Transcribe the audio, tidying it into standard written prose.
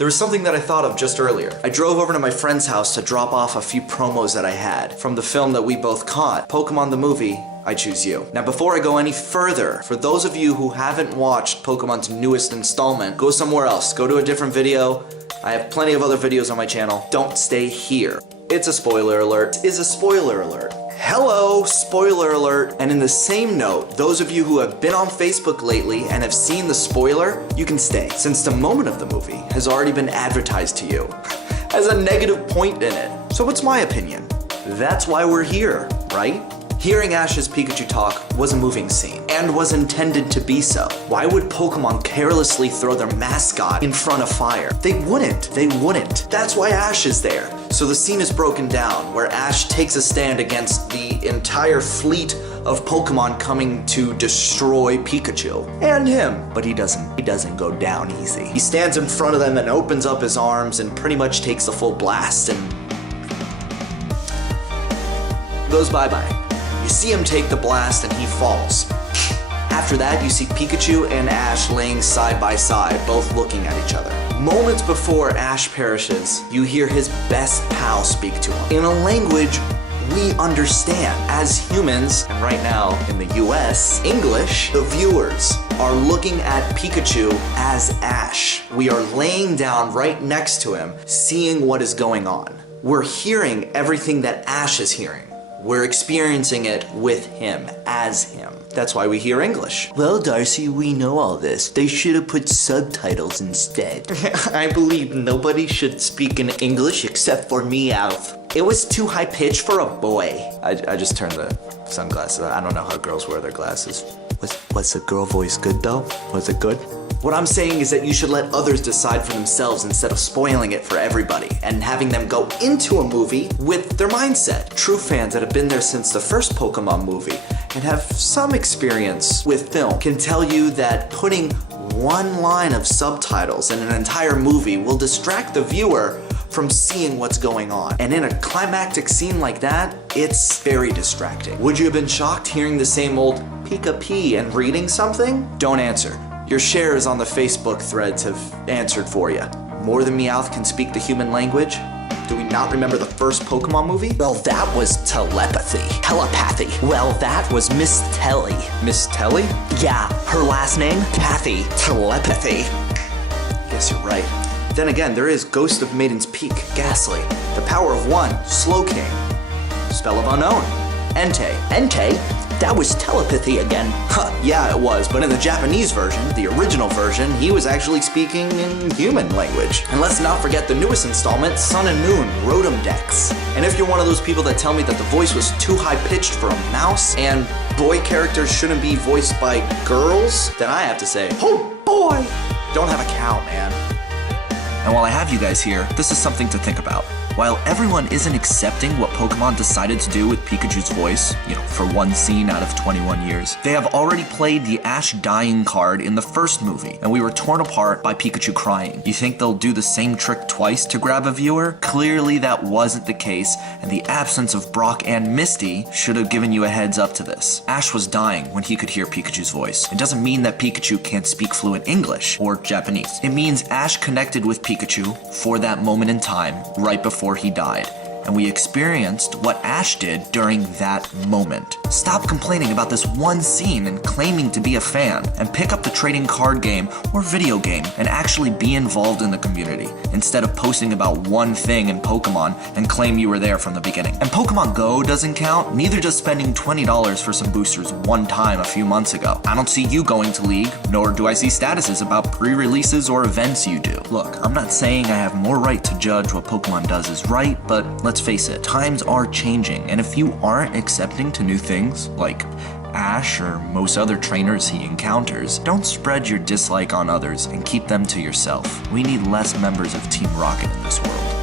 There was something that I thought of just earlier. I drove over to my friend's house to drop off a few promos that I had from the film that we both caught, Pokemon the movie, I Choose You. Now before I go any further, for those of you who haven't watched Pokemon's newest installment, go somewhere else, go to a different video. I have plenty of other videos on my channel. Don't stay here. It's a spoiler alert. Is a spoiler alert. Hello, spoiler alert. And in the same note, those of you who have been on Facebook lately and have seen the spoiler, you can stay, since the moment of the movie has already been advertised to you as a negative point in it. So what's my opinion? That's why we're here, right? Hearing Ash's Pikachu talk was a moving scene, and was intended to be so. Why would Pokemon carelessly throw their mascot in front of fire? They wouldn't. That's why Ash is there. So the scene is broken down, where Ash takes a stand against the entire fleet of Pokemon coming to destroy Pikachu. And him. But he doesn't go down easy. He stands in front of them and opens up his arms and pretty much takes the full blast and goes bye-bye. You see him take the blast and he falls. After that, you see Pikachu and Ash laying side by side, both looking at each other. Moments before Ash perishes, you hear his best pal speak to him in a language we understand as humans, and right now in the US, English. The viewers are looking at Pikachu as Ash. We are laying down right next to him, seeing what is going on. We're hearing everything that Ash is hearing. We're experiencing it with him, as him. That's why we hear English. Well, Darcy, we know all this. They should have put subtitles instead. I believe nobody should speak in English except for me, Alf. It was too high-pitched for a boy. I just turned the sunglasses. I don't know how girls wear their glasses. Was the girl voice good, though? Was it good? What I'm saying is that you should let others decide for themselves instead of spoiling it for everybody and having them go into a movie with their mindset. True fans that have been there since the first Pokemon movie and have some experience with film can tell you that putting one line of subtitles in an entire movie will distract the viewer from seeing what's going on. And in a climactic scene like that, it's very distracting. Would you have been shocked hearing the same old Pika-Pee and reading something? Don't answer. Your shares on the Facebook threads have answered for you. More Than Meowth can speak the human language? Do we not remember the first Pokemon movie? Well, that was telepathy. Well, that was Miss Telly. Miss Telly? Yeah, her last name, Pathy. Telepathy. Guess you're right. Then again, there is Ghost of Maiden's Peak, Ghastly. The Power of One, Slowking. Spell of Unknown, Entei. Entei? That was telepathy again. Huh, yeah, it was, but in the Japanese version, the original version, he was actually speaking in human language. And let's not forget the newest installment, Sun and Moon, Rotom Dex. And if you're one of those people that tell me that the voice was too high-pitched for a mouse, and boy characters shouldn't be voiced by girls, then I have to say, oh boy! Don't have a cow, man. And while I have you guys here, this is something to think about. While everyone isn't accepting what Pokemon decided to do with Pikachu's voice, for one scene out of 21 years, they have already played the Ash dying card in the first movie, and we were torn apart by Pikachu crying. You think they'll do the same trick twice to grab a viewer? Clearly that wasn't the case, and the absence of Brock and Misty should have given you a heads up to this. Ash was dying when he could hear Pikachu's voice. It doesn't mean that Pikachu can't speak fluent English or Japanese. It means Ash connected with Pikachu for that moment in time, right before he died, and we experienced what Ash did during that moment. Stop complaining about this one scene and claiming to be a fan, and pick up the trading card game or video game and actually be involved in the community, instead of posting about one thing in Pokemon and claim you were there from the beginning. And Pokemon Go doesn't count, neither does spending $20 for some boosters one time a few months ago. I don't see you going to League, nor do I see statuses about pre-releases or events you do. Look, I'm not saying I have more right to judge what Pokemon does is right, but let's face it, times are changing, and if you aren't accepting to new things, like Ash or most other trainers he encounters, don't spread your dislike on others and keep them to yourself. We need less members of Team Rocket in this world.